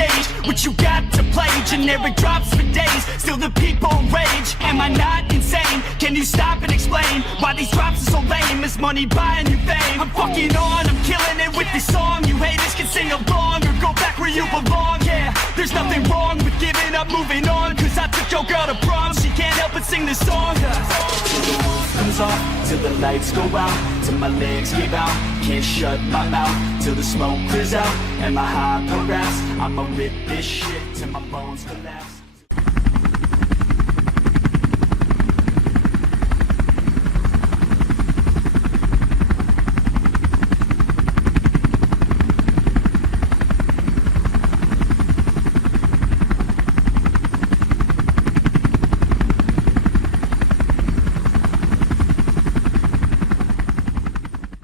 stage. What you got to play? Generic drops for days, still the people rage. Am I not insane? Can you stop and explain why these drops are so lame? Is money buying you fame? I'm fucking on, I'm killing it with this song. You haters can sing along or go back where you belong. Yeah, there's nothing wrong with giving up, moving on. Cause I took your girl to prom, she can't help but sing this song. Till the roof comes off, till the lights go out, till my legs give out, can't shut my mouth, till the smoke clears out, and my hyper raps, I'ma rip this shit till my bones collapse.